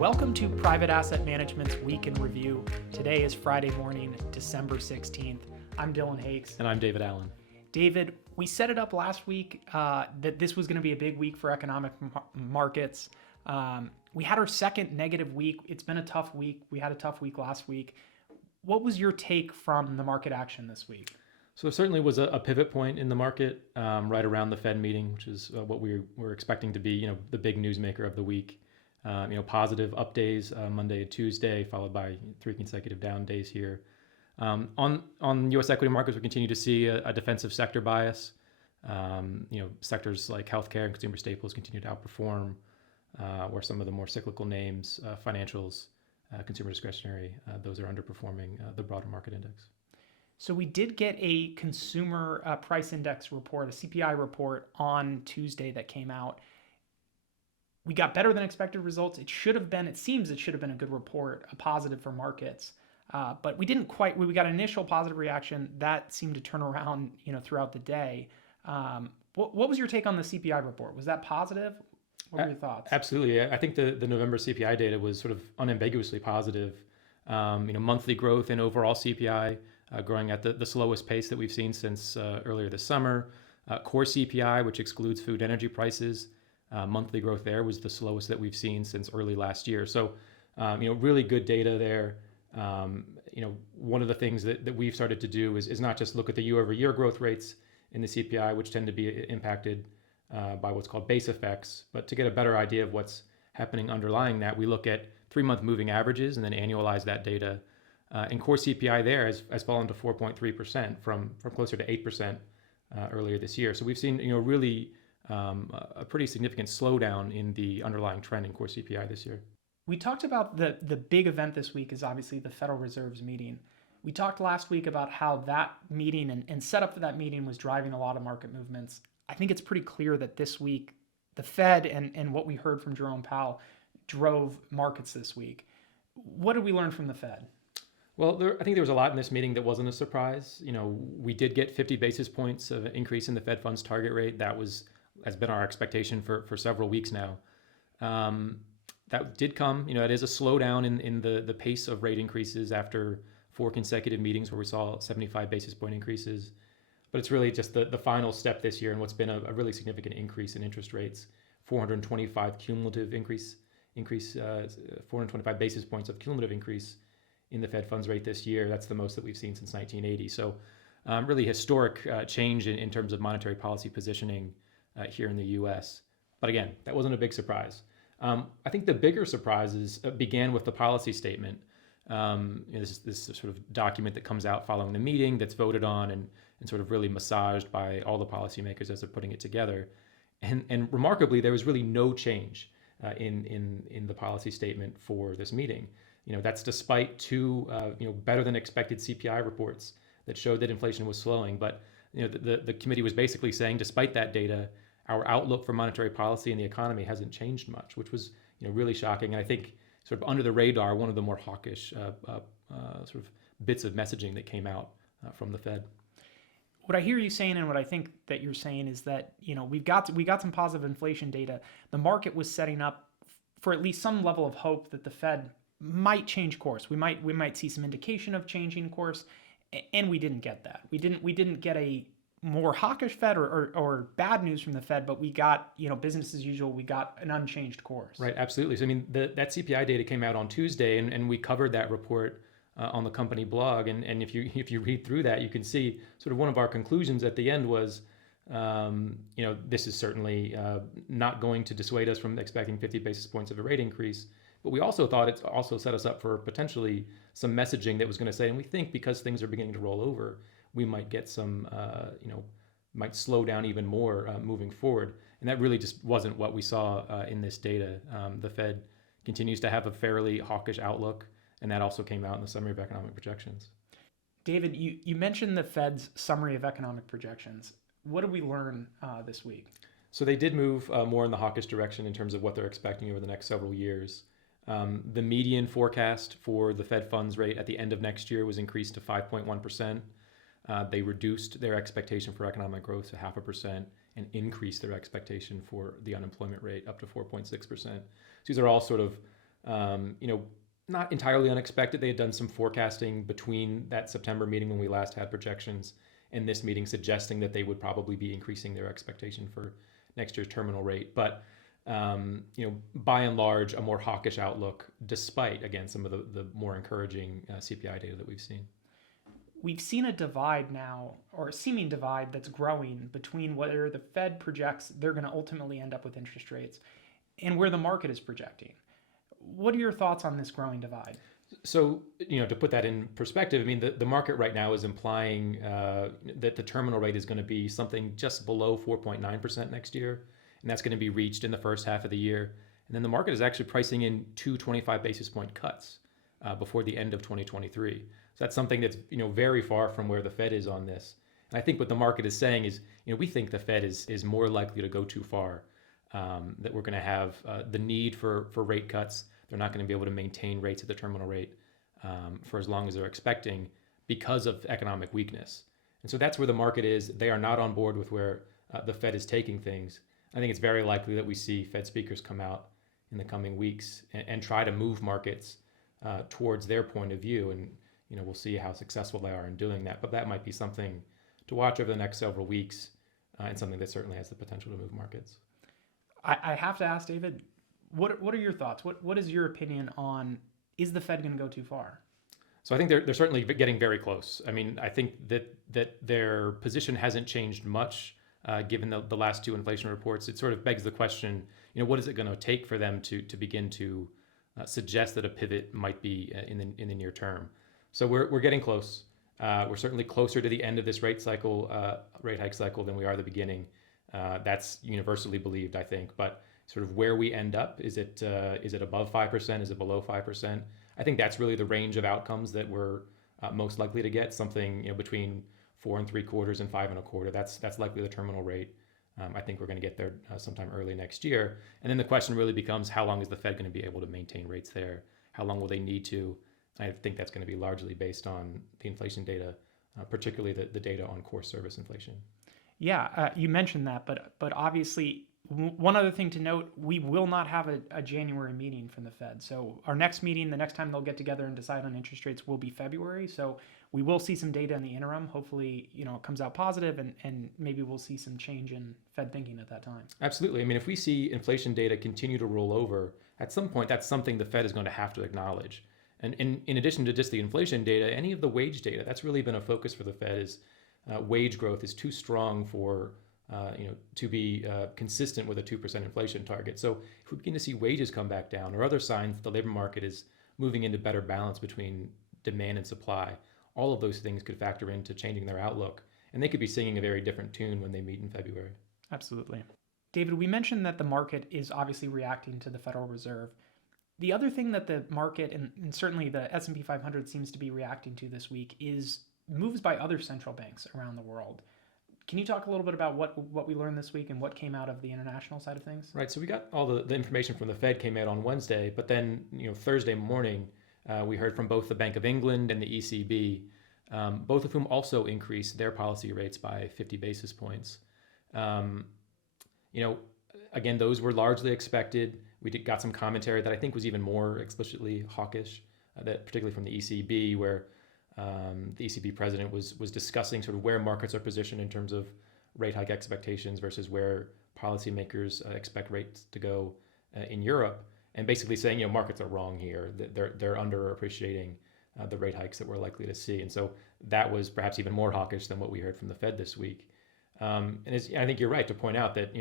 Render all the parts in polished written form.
Welcome to Private Asset Management's Week in Review. Today is Friday morning, December 16th. I'm Dillon Hakes. And I'm David Allen. David, we set it up last week that this was going to be a big week for economic markets. We had our second negative week. It's been a tough week. We had a tough week last week. What was your take from the market action this week? So it certainly was a pivot point in the market right around the Fed meeting, which is what we were expecting to be, the big newsmaker of the week. Positive up days, Monday and Tuesday, followed by 3 consecutive down days here. On U.S. equity markets, we continue to see a defensive sector bias. Sectors like healthcare and consumer staples continue to outperform, where some of the more cyclical names, financials, consumer discretionary, those are underperforming the broader market index. So we did get a consumer price index report, a CPI report on Tuesday that came out. We got better than expected results. It should have been a good report, a positive for markets. But we didn't quite, we got an initial positive reaction that seemed to turn around, throughout the day. What was your take on the CPI report? Was that positive? What were your thoughts? Absolutely. I think the November CPI data was sort of unambiguously positive. Monthly growth in overall CPI growing at the slowest pace that we've seen since earlier this summer. Core CPI, which excludes food energy prices, monthly growth there was the slowest that we've seen since early last year. So, really good data there. One of the things that we've started to do is not just look at the year-over-year growth rates in the CPI, which tend to be impacted by what's called base effects, but to get a better idea of what's happening underlying that, we look at 3-month moving averages and then annualize that data. And core CPI there has fallen to 4.3% from closer to 8% earlier this year. So we've seen, really a pretty significant slowdown in the underlying trend in core CPI this year. We talked about the big event this week is obviously the Federal Reserve's meeting. We talked last week about how that meeting and setup for that meeting was driving a lot of market movements. I think it's pretty clear that this week, the Fed and what we heard from Jerome Powell drove markets this week. What did we learn from the Fed? Well, I think there was a lot in this meeting that wasn't a surprise. We did get 50 basis points of an increase in the Fed funds target rate. Has been our expectation for several weeks now. That did come, it is a slowdown in the pace of rate increases after 4 consecutive meetings where we saw 75 basis point increases. But it's really just the final step this year and what's been a really significant increase in interest rates, 425 cumulative increase, 425 basis points of cumulative increase in the Fed funds rate this year. That's the most that we've seen since 1980. So really historic change in terms of monetary policy positioning here in the U.S. But again, that wasn't a big surprise. I think the bigger surprises began with the policy statement. This sort of document that comes out following the meeting that's voted on and sort of really massaged by all the policymakers as they're putting it together. And remarkably, there was really no change in the policy statement for this meeting. That's despite 2 better than expected CPI reports that showed that inflation was slowing. But the committee was basically saying, despite that data, our outlook for monetary policy and the economy hasn't changed much, which was really shocking. And I think sort of under the radar, one of the more hawkish sort of bits of messaging that came out from the Fed. What I hear you saying and what I think that you're saying is that we got some positive inflation data. The market was setting up for at least some level of hope that the Fed might change course. We might see some indication of changing course, and we didn't get that. We didn't get a more hawkish Fed or bad news from the Fed, but we got, business as usual. We got an unchanged course. Right, absolutely. So, that CPI data came out on Tuesday, and we covered that report on the company blog. And if you read through that, you can see sort of one of our conclusions at the end was, this is certainly not going to dissuade us from expecting 50 basis points of a rate increase. But we also thought it also set us up for potentially some messaging that was going to say, and we think because things are beginning to roll over, we might get some, might slow down even more moving forward. And that really just wasn't what we saw in this data. The Fed continues to have a fairly hawkish outlook, and that also came out in the summary of economic projections. David, you mentioned the Fed's summary of economic projections. What did we learn this week? So they did move more in the hawkish direction in terms of what they're expecting over the next several years. The median forecast for the Fed funds rate at the end of next year was increased to 5.1%. They reduced their expectation for economic growth to 0.5% and increased their expectation for the unemployment rate up to 4.6%. So these are all sort of Not entirely unexpected. They had done some forecasting between that September meeting when we last had projections and this meeting, suggesting that they would probably be increasing their expectation for next year's terminal rate. But by and large, a more hawkish outlook, despite, again, some of the more encouraging CPI data that we've seen. We've seen a divide now, or a seeming divide that's growing between where the Fed projects they're going to ultimately end up with interest rates and where the market is projecting. What are your thoughts on this growing divide? So, to put that in perspective, I mean, the market right now is implying that the terminal rate is going to be something just below 4.9% next year. And that's going to be reached in the first half of the year. And then the market is actually pricing in 225 basis point cuts before the end of 2023. So that's something that's very far from where the Fed is on this. And I think what the market is saying is, we think the Fed is more likely to go too far, that we're going to have the need for rate cuts. They're not going to be able to maintain rates at the terminal rate for as long as they're expecting because of economic weakness. And so that's where the market is. They are not on board with where the Fed is taking things. I think it's very likely that we see Fed speakers come out in the coming weeks and try to move markets towards their point of view. And we'll see how successful they are in doing that. But that might be something to watch over the next several weeks and something that certainly has the potential to move markets. I have to ask, David, what are your thoughts? What is your opinion on, is the Fed going to go too far? So I think they're certainly getting very close. I mean, I think that their position hasn't changed much given the last two inflation reports. It sort of begs the question, what is it going to take for them to begin to suggest that a pivot might be in the near term? So we're getting close. We're certainly closer to the end of this rate hike cycle than we are the beginning. That's universally believed, I think. But sort of where we end up, is it above 5%? Is it below 5%? I think that's really the range of outcomes that we're most likely to get. Something between 4.75% and 5.25%. That's likely the terminal rate. I think we're going to get there sometime early next year. And then the question really becomes, how long is the Fed going to be able to maintain rates there? How long will they need to? I think that's going to be largely based on the inflation data, particularly the data on core service inflation. Yeah, you mentioned that, but obviously, one other thing to note, we will not have a January meeting from the Fed. So our next meeting, the next time they'll get together and decide on interest rates, will be February. So we will see some data in the interim. Hopefully, it comes out positive, and maybe we'll see some change in Fed thinking at that time. Absolutely. I mean, if we see inflation data continue to roll over, at some point, that's something the Fed is going to have to acknowledge. And in addition to just the inflation data, any of the wage data, that's really been a focus for the Fed. Is wage growth is too strong for to be consistent with a 2% inflation target. So if we begin to see wages come back down, or other signs that the labor market is moving into better balance between demand and supply, all of those things could factor into changing their outlook. And they could be singing a very different tune when they meet in February. Absolutely. David, we mentioned that the market is obviously reacting to the Federal Reserve. The other thing that the market, and certainly the S&P 500 seems to be reacting to this week, is moves by other central banks around the world. Can you talk a little bit about what we learned this week and what came out of the international side of things? Right. So we got all the information from the Fed came out on Wednesday, but then Thursday morning we heard from both the Bank of England and the ECB, both of whom also increased their policy rates by 50 basis points. Again, those were largely expected. We got some commentary that I think was even more explicitly hawkish, that particularly from the ECB, where the ECB president was discussing sort of where markets are positioned in terms of rate hike expectations versus where policymakers expect rates to go in Europe, and basically saying markets are wrong here. They're underappreciating the rate hikes that we're likely to see, and so that was perhaps even more hawkish than what we heard from the Fed this week. And I think you're right to point out that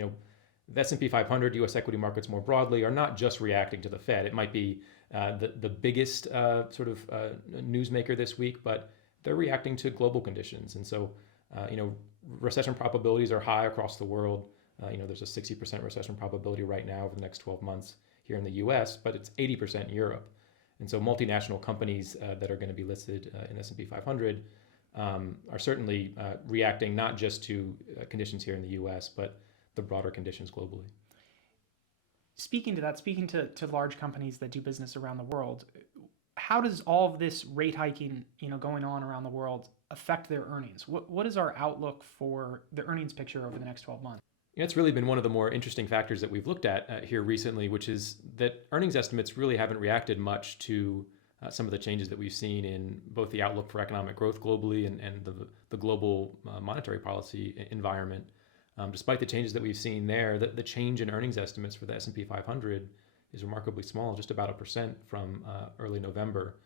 the S&P 500, U.S. equity markets more broadly, are not just reacting to the Fed. It might be the biggest newsmaker this week, but they're reacting to global conditions. And so, recession probabilities are high across the world. There's a 60% recession probability right now over the next 12 months here in the U.S., but it's 80% in Europe. And so multinational companies that are going to be listed in S&P 500 are certainly reacting not just to conditions here in the U.S., but the broader conditions globally. Speaking to large companies that do business around the world, how does all of this rate hiking, going on around the world affect their earnings? What is our outlook for the earnings picture over the next 12 months? It's really been one of the more interesting factors that we've looked at here recently, which is that earnings estimates really haven't reacted much to some of the changes that we've seen in both the outlook for economic growth globally and the global monetary policy environment. Despite the changes that we've seen there, the change in earnings estimates for the S&P 500 is remarkably small, just about 1% from early November.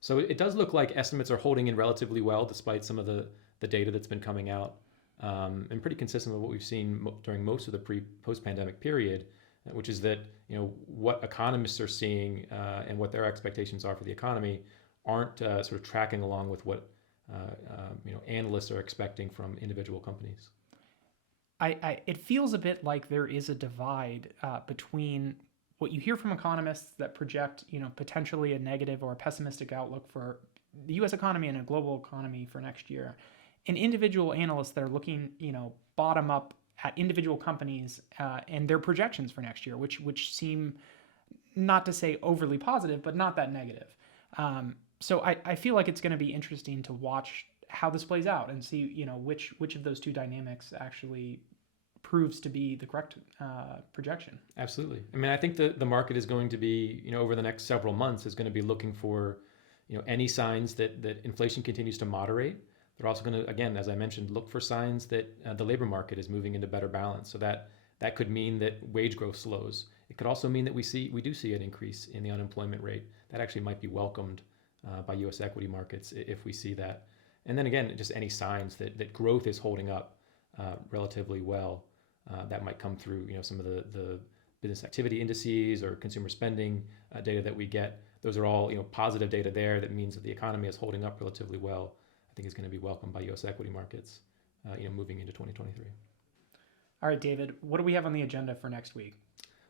So it does look like estimates are holding in relatively well despite some of the data that's been coming out, and pretty consistent with what we've seen during most of the post-pandemic period, which is that what economists are seeing and what their expectations are for the economy aren't sort of tracking along with what analysts are expecting from individual companies. It feels a bit like there is a divide between what you hear from economists that project, potentially a negative or a pessimistic outlook for the U.S. economy and a global economy for next year, and individual analysts that are looking, bottom up at individual companies and their projections for next year, which seem, not to say overly positive, but not that negative. So I feel like it's going to be interesting to watch how this plays out and see, which of those two dynamics actually proves to be the correct projection. Absolutely. I mean, I think the market is going to be, over the next several months, is going to be looking for, any signs that inflation continues to moderate. They're also going to, again, as I mentioned, look for signs that the labor market is moving into better balance. So that could mean that wage growth slows. It could also mean that we do see an increase in the unemployment rate. That actually might be welcomed by U.S. equity markets if we see that. And then again, just any signs that growth is holding up relatively well. That might come through, some of the business activity indices or consumer spending data that we get. Those are all, positive data there. That means that the economy is holding up relatively well. I think is going to be welcomed by U.S. equity markets, moving into 2023. All right, David, what do we have on the agenda for next week?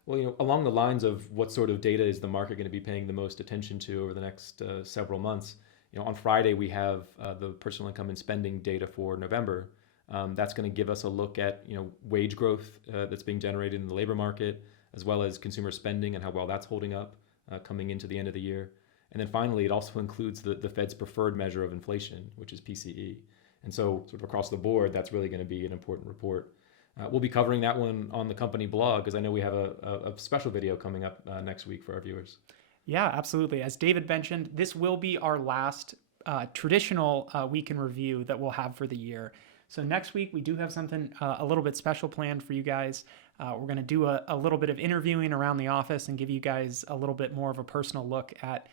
Well, along the lines of what sort of data is the market going to be paying the most attention to over the next several months, on Friday we have the personal income and spending data for November. That's going to give us a look at wage growth that's being generated in the labor market, as well as consumer spending and how well that's holding up coming into the end of the year. And then finally, it also includes the Fed's preferred measure of inflation, which is PCE. And so sort of across the board, that's really going to be an important report. We'll be covering that one on the company blog, because I know we have a special video coming up next week for our viewers. Yeah, absolutely. As David mentioned, this will be our last traditional week in review that we'll have for the year. So next week, we do have something a little bit special planned for you guys. We're going to do a little bit of interviewing around the office and give you guys a little bit more of a personal look at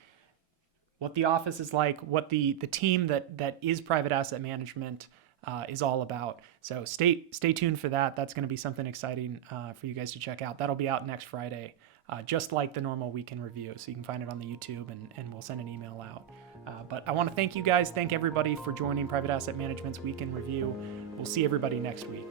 what the office is like, what the team that is private asset management is all about. So stay tuned for that. That's going to be something exciting for you guys to check out. That'll be out next Friday, just like the normal week in review. So you can find it on the YouTube and we'll send an email out. But I want to thank you guys. Thank everybody for joining Private Asset Management's Week in Review. We'll see everybody next week.